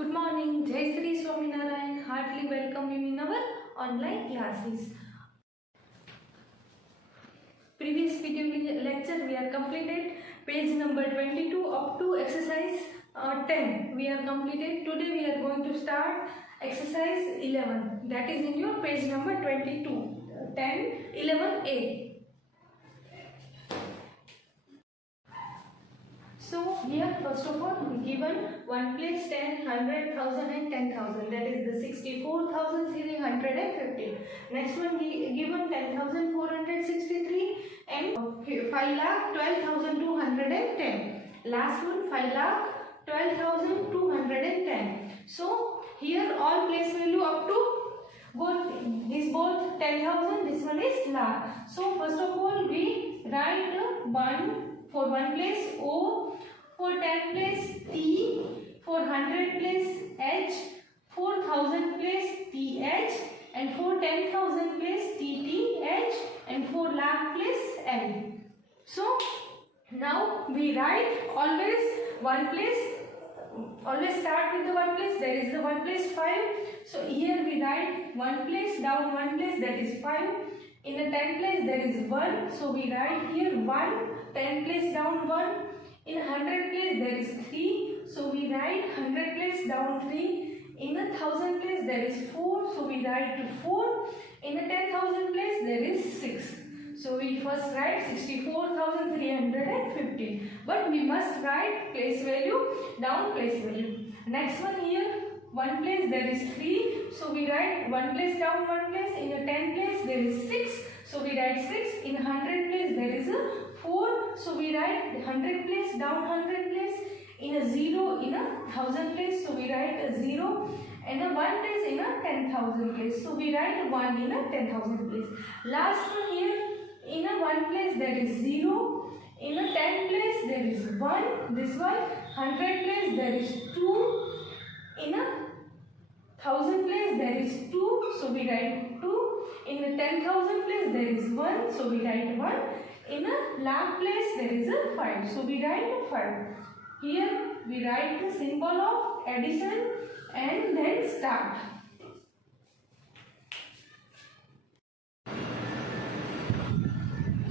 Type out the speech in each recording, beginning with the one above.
Good morning, Jai Sri Swaminarayan. Heartily welcome you in our online classes. Previous video lecture we are completed page number 22 up to exercise 10. We are completed. Today we are going to start exercise 11. That is in your page number 22. 10, 11a. So here first of all given 1 place 10, 100, 1000 and 10,000, that is the 64,350. Next one given 10,463 and 5,12,210. Last one 5,12,210. So here all place value up to both 10,000, this one is lakh. So first of all we write 1 for 1 place O, for 10 place T, for 100 place H, for 1000 place TH, and for 10,000 place TTH, and for lakh place L. So now we write always 1 place, always start with the 1 place, there is the 1 place 5. So here we write 1 place down 1 place, that is 5. In the 10 place there is 1, so we write here 1, 10 place down 1. In 100 place there is 3, so we write 100 place down 3. In the 1000 place there is 4, so we write 4. In the 10,000 place there is 6. So we first write 64,350. But we must write place value down place value. Next one here 1 place there is 3, so we write 1 place down 1 place. In the 10 place there is 6, so we write 6. In 100 place there is a 4, so we write 100 place down 100 place. In a 0 in a 1000 place, so we write a 0. And a 1 place in a 10,000 place, so we write 1 in a 10,000 place. Last one here, in a 1 place there is 0. In a 10 place there is 1, this one. 100 place there is 2. In a 1000 place there is 2, so we write 2. In the 10,000 place there is 1, so we write 1. In a lakh place there is a 5, so we write 5. Here we write the symbol of addition and then start.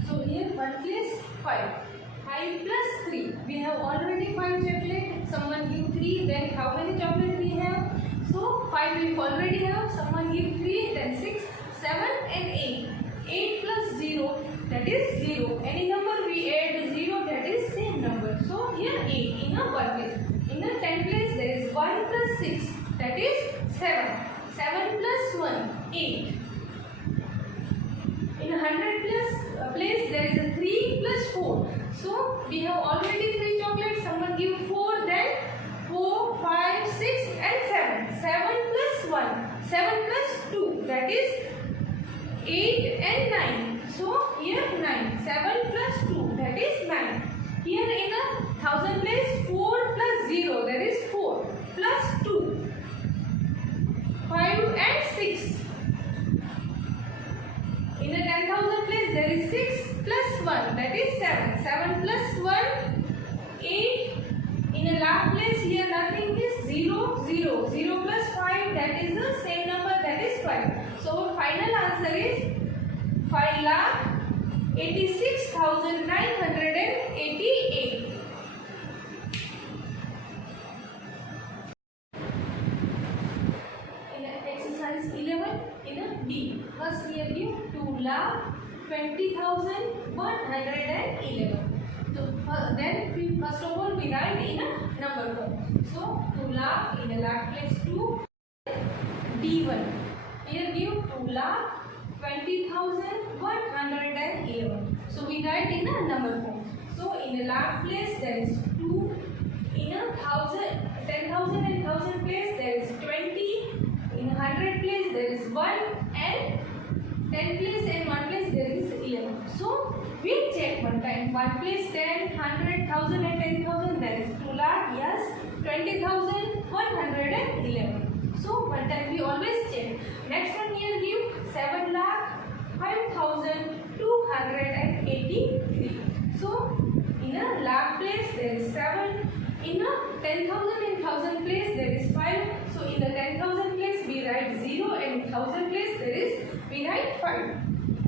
So here 1 place 5. 5 plus 3. We have already 5 chocolate. Someone give 3. Then how many chocolate we have? So 5 we already have. Someone give 3. Then 6, 7 and 8. 8 plus 0, that is 0. Any number we add 0, that is same number. So here 8 in a 1 place. In the 10 place there is 1 plus 6, that is 7. 7 plus 1, 8. In a 100 place there is a 3 plus 4. So we have already 3 chocolates. Someone give 4, then 4, 5, 6 and 7. 7 plus 1, 7 plus 2, that is 8 and 9. So here 9. 7 plus 2, that is 9. Here in a 1000 place 4 plus 0, that is 4 plus 2, 5 and 6. In a 10,000 place there is 6 plus 1, that is 7. 7 plus 1, 8. In a lakh place here nothing is 0, 0. 0 plus 5, that is the same number, that is 5. So our final answer is 5,86,988. In exercise 11, in a D, first we have give 2,20,111. So then first of all we write in a number form. So 2 lakh, in a lakh place 2. D1. Here give 2,20,111. So we write in a number form. So in a lakh place there is 2. In a 10,000 and 1000 place there is 20. In 100 place there is 1 and 10 place and 1 place there is 11. So we check one time. 1 place 10, 100, 1000 and 10,000, there is 2 lakh. Yes. 20,111. So one time we always check. Next one here give 7 lakh 5,283. So in a lakh place there is 7. In a 10,000 and 1000 place there is 5. 5.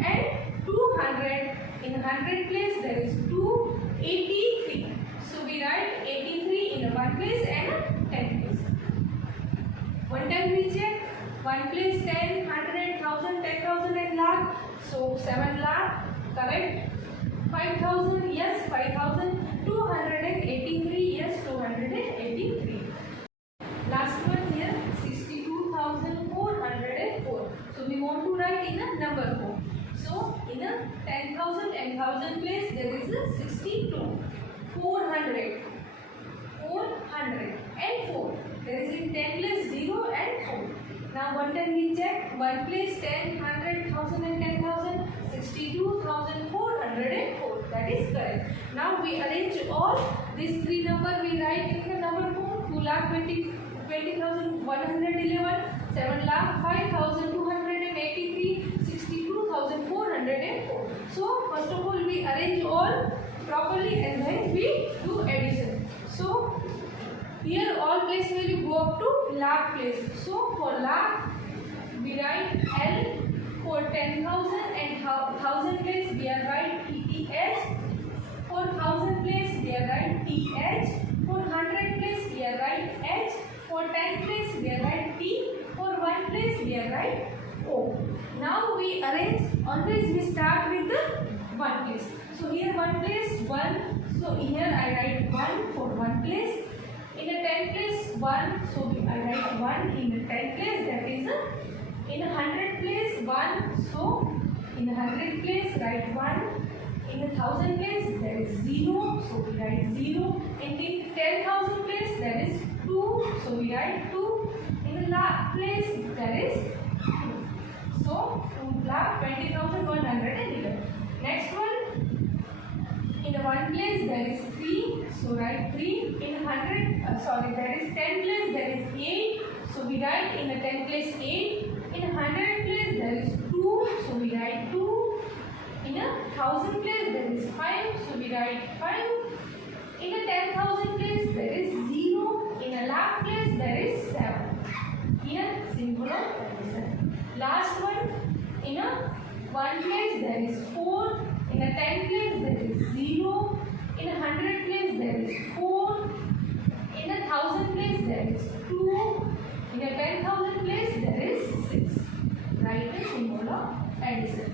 And 200, in 100 place there is 283. So we write 83 in a 1 place and a 10 place. One time we check, 1 place 10, 100, 1000, 10,000 and lakh. So 7 lakh, correct. 5,000, yes, 5,000. 283, yes, 283. Last one here, 62,404. So we want to write in a number form. So in a 10,000 and 1,000 place there is a 62, 400, 400 and 4. There is in 10 place 0 and 4. Now one time we check, 1 place 10, 100, 1,000 and 10,000, 62,404. That is correct. Now we arrange all these three numbers, we write in the number form. 2,20,111, 7 lakh 5,283, 62,404. So first of all we arrange all properly and then we do addition. So here all place value go up to lakh place. So for lakh we write L. For 10,000 and 1,000 place we are write TTH. For 1,000 place we are write TH. For 100 place we are write H. For 10 place we are write T. For 1 place we are write O. Now we arrange, always we start with the 1 place. So here 1 place 1. So here I write 1 for 1 place. In a 10 place 1. So I write 1 in the 10 place, that is in a 100 place 1. So in a 100 place write 1. In a 1,000 place there is 0. So we write 0. In the 10,000 place there is 2. So we write 2. In the lakh place there is 2. So 2 lakh 20,111. Next one. In a 1 place there is 3. So write 3. In 100, there is 10 place there is 8. So we write in a 10 place 8. In a 100 place there is 2. So we write 2. In a 1,000 place there is 5. So we write 5. In a 10,000 place there is 0. In a lakh place there is 7. Here symbol of addition. Last one. In a 1 place there is 4. In a 10 place there is 0. In a 100 place there is 4. In a 1,000 place there is 2. In a 10,000 place there is 6. Write the symbol of addition.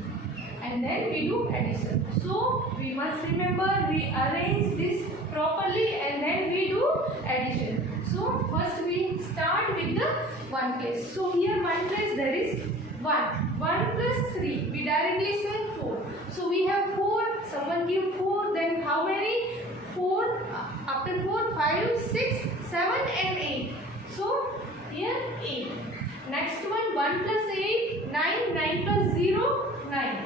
And then we do addition. So we must remember we arrange this properly and then we do addition. So first we start with the 1 place. So here 1 place there is 1. 1 plus 3. We directly say 4. So we have 4. Someone give 4. Then how many? 4. After 4, 5, 6, 7 and 8. So here 8. Next one 1 plus 8. 9. 9 plus 0. 9.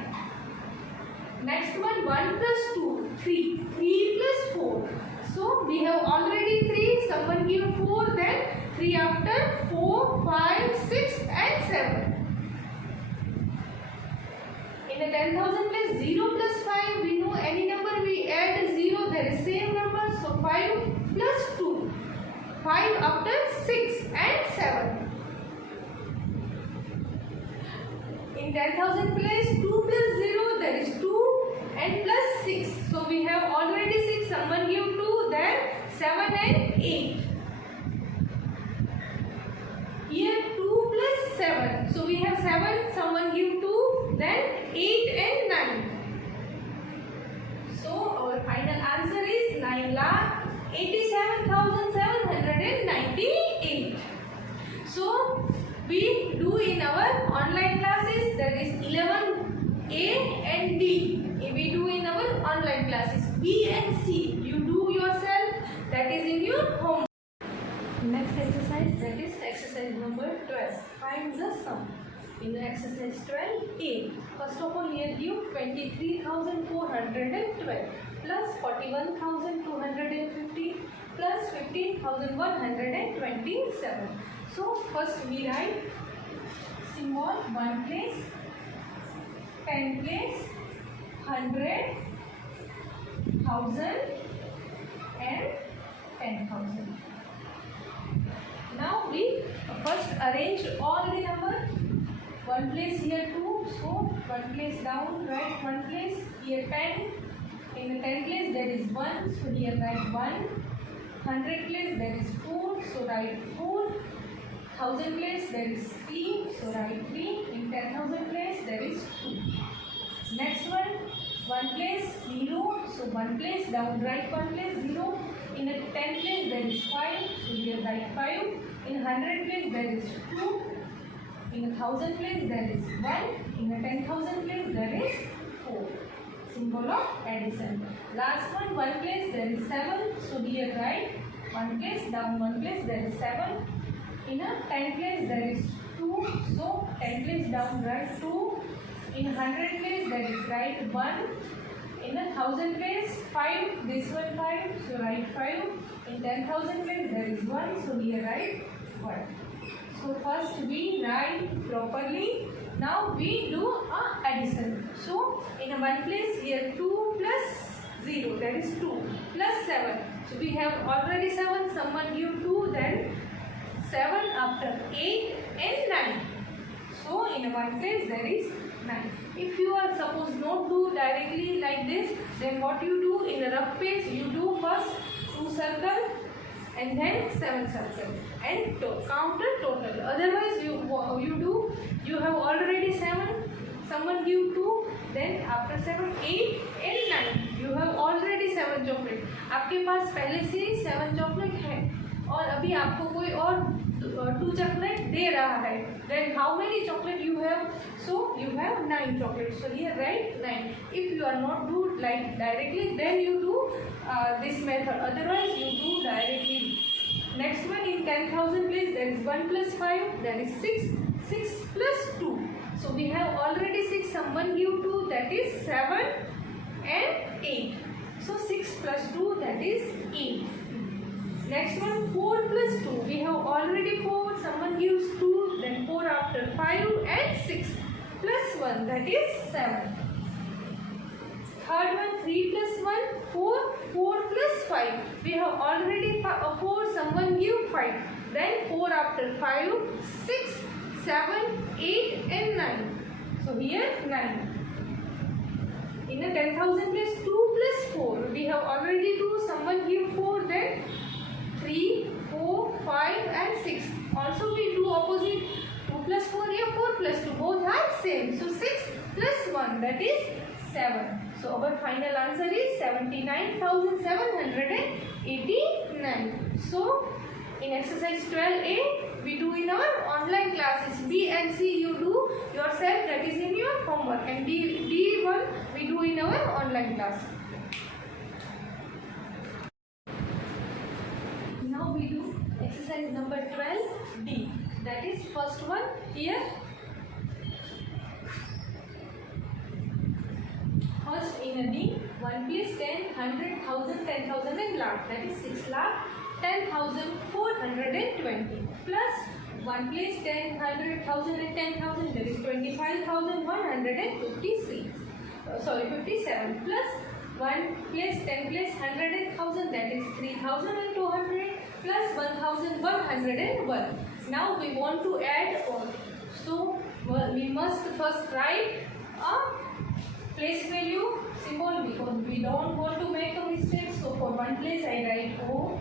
Next one 1 plus 2. 3. 3 plus 4. So we have already 3. Someone give 4. Then 3 after 4, 5, 6 and 7. In a 10,000 place 0 plus 5, we know any number we add 0, there is same number. So 5 plus 2. 5 after 6 and 7. In 10,000 place 2 plus 0, there is 2 and plus 6. So we have already 6, someone give 2, then 7 and 8. Here 2 plus 7. So we have 7, someone give 2, then 8 and 9. So our final answer is 9,87,798. So we do in our online classes, that is 11A and D. We do in our online classes. B and C you do yourself, that is in your home. Next exercise, that is exercise number 12. Find the sum. In exercise 12A, first of all here give 23,412 plus 41,250 plus 15,127. So first we write symbol 1 place, 10 place, 100, 1,000 and 10,000. Now we first arrange all the numbers. 1 place here 2, So 1 place down, write 1 place. Here 10. In the 10 place there is 1. So here write 1. 100 place there is 4. So write 4. 1000 place there is 3. So write 3. In 10,000 place there is 2. Next one. 1 place 0. So 1 place down, write 1 place 0. In the 10 place there is 5. So here write 5. In 100 place there is 2. In 1000 place there is 1. In 10,000 place there is 4. Symbol of addition. Last one, 1 place there is 7. So here write 1 place down, 1 place there is 7. In 10 place there is 2. So 10 place down, write 2. In 100 place there is write 1. In 1000 place 5. This one 5. So write 5. In 10,000 place there is 1. So here write 1. So first we write properly. Now we do addition. So in a 1 place here 2 plus 0, that is 2 plus 7. So we have already 7. Someone give 2, then 7 after 8 and 9. So in a 1 place there is 9. If you are suppose not do directly like this, then what you do in a rough page, you do first 2 circle and then 7 circle and count the total. Otherwise you have already 7, someone give 2, then after 7 8 and 9 you have already 7 chocolate. आपके पास पहले से ही 7 chocolate है और अभी आपको कोई और 2 chocolate दे रहा है. Then how many chocolate you have? So you have 9 chocolates. So here write 9. If you are not do like directly, then you do this method. Otherwise you do directly. Next one, in 10,000 place there is 1 plus 5, there is 6. 6 plus 2. So we have already 6. Someone give 2, that is 7 and 8. So 6 plus 2, that is 8. Next one, 4 plus 2. We have already 4. Someone gives 2, then 4 after 5 and 6 plus 1, that is 7. Third one, 3 plus 1, 4. 4 plus 5. We have already 4. Someone give 5. Then 4 after 5, 6, 7, 8 and 9. So here 9. In a 10,000 place 2 plus 4. We have already 2. Someone give 4. Then 3, 4, 5 and 6. Also we do opposite. 2 plus 4 here, 4 plus 2. Both are same. So 6 plus 1, that is 7. So our final answer is 79,789. So in exercise 12A we do in our online classes. B and C you do yourself, that is in your homework, and D1 we do in our online class. Now we do exercise number 12D, that is first one here. First in a D, 1 place 10, 100, 1000, 10,000 and lakh, that is 6 lakh 10,420 plus 1 place 10, 100, 1000 and 10,000, that is 25,156. 57 plus 1 place 10 place 100 and 1000, that is 3,200 plus 1,101. Now we want to add all. So we must first write a place value symbol because we don't want to make a mistake. So for 1 place I write O.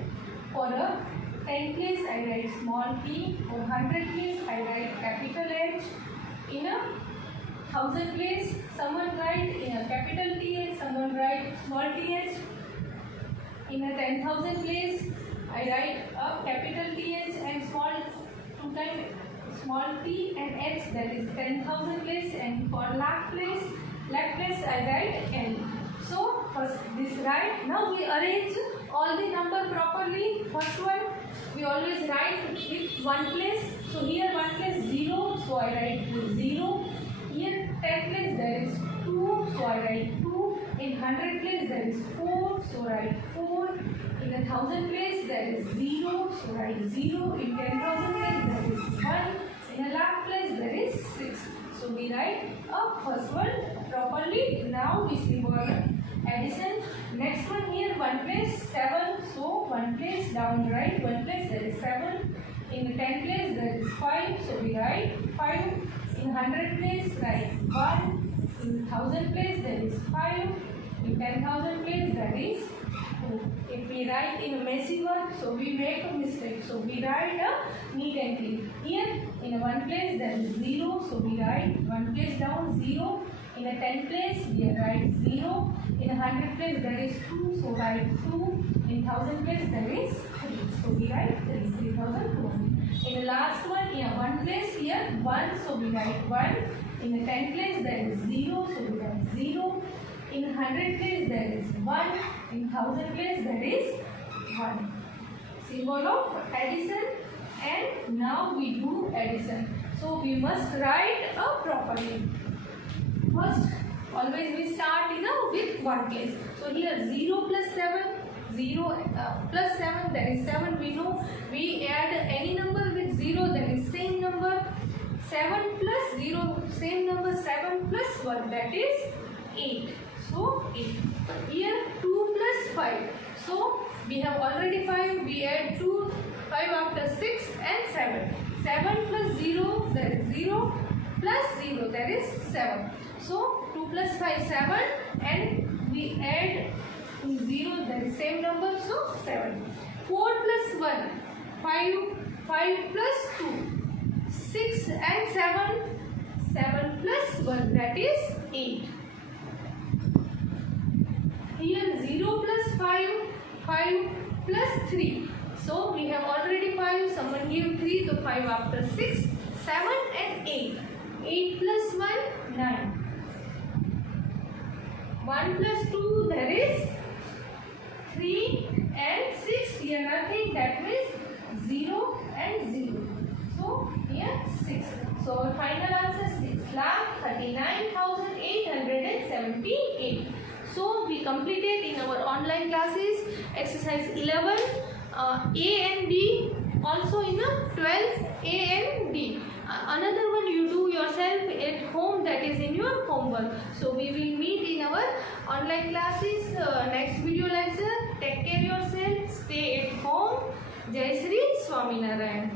For a 10 place I write small t. For 100 place I write capital H. In a 1000 place someone write in a capital TH, someone write small th. In a 10,000 place I write a capital TH and small 2 times small t and h, that is 10,000 place. And for lakh place I write L. So first this right. Now we arrange all the number properly. First one we always write with 1 place. So here 1 place 0, so I write 0. Here 10 place there is 2, so I write 2. In 100 place there is 4, so write 4. In 1,000 place there is 0, so write 0. In 10,000 place there is 1. In a lakh place there is 6. So we write a first one properly. Now we symbol addition. Next one here 1 place 7. So 1 place down right, 1 place there is 7. In the 10 place there is 5. So we write 5. In 100 place, write 1. In 1000 place, there is 5. In 10,000 place, there is 2. If we write in a messy one, so we make a mistake. So we write a neat and clean. Here, in a 1 place, there is 0. So we write 1 place down 0. In a 10 place, we write 0. In a 100 place, there is 2. So write 2. In 1000 place, there is 3. So we write 3,200. In the last one, in a 1 place, here 1. So we write 1. In a 10 place, there is 0. So we write 0. In 100 place, there is 1. In 1000 place, there is 1. Symbol of addition. And now we do addition. So we must write a properly. First, always we start with 1 place. So here 0 plus 7, 0 plus 7, that is 7. We know we add any number with 0, that is same number. 7 plus 0, same number. 7 plus 1, that is 8. So 8. Here 2 plus 5. So we have already 5. We add 2, 5 after 6 and 7. 7 plus 0, that is 0. Plus 0, that is 7. So 2 plus 5, 7, and we add 0, that is same number, so 7. 4 plus 1, 5, 5 plus 2, 6 and 7, 7 plus 1, that is 8. Here 0 plus 5, 5 plus 3. So we have already 5, someone give 3, so 5 after 6, 7 and 8. 8 plus 1, 9. 1 plus 2, there is 3 and 6. Here nothing, that means 0 and 0. So here 6. So our final answer is 6,39,878. So we completed in our online classes exercise 11 A and B, also in a 12 A and D. Another one you do yourself at home, that is in your homework. So we will meet in our online classes next video lecture. Take care yourself, stay at home. Jai Shri Swaminarayan.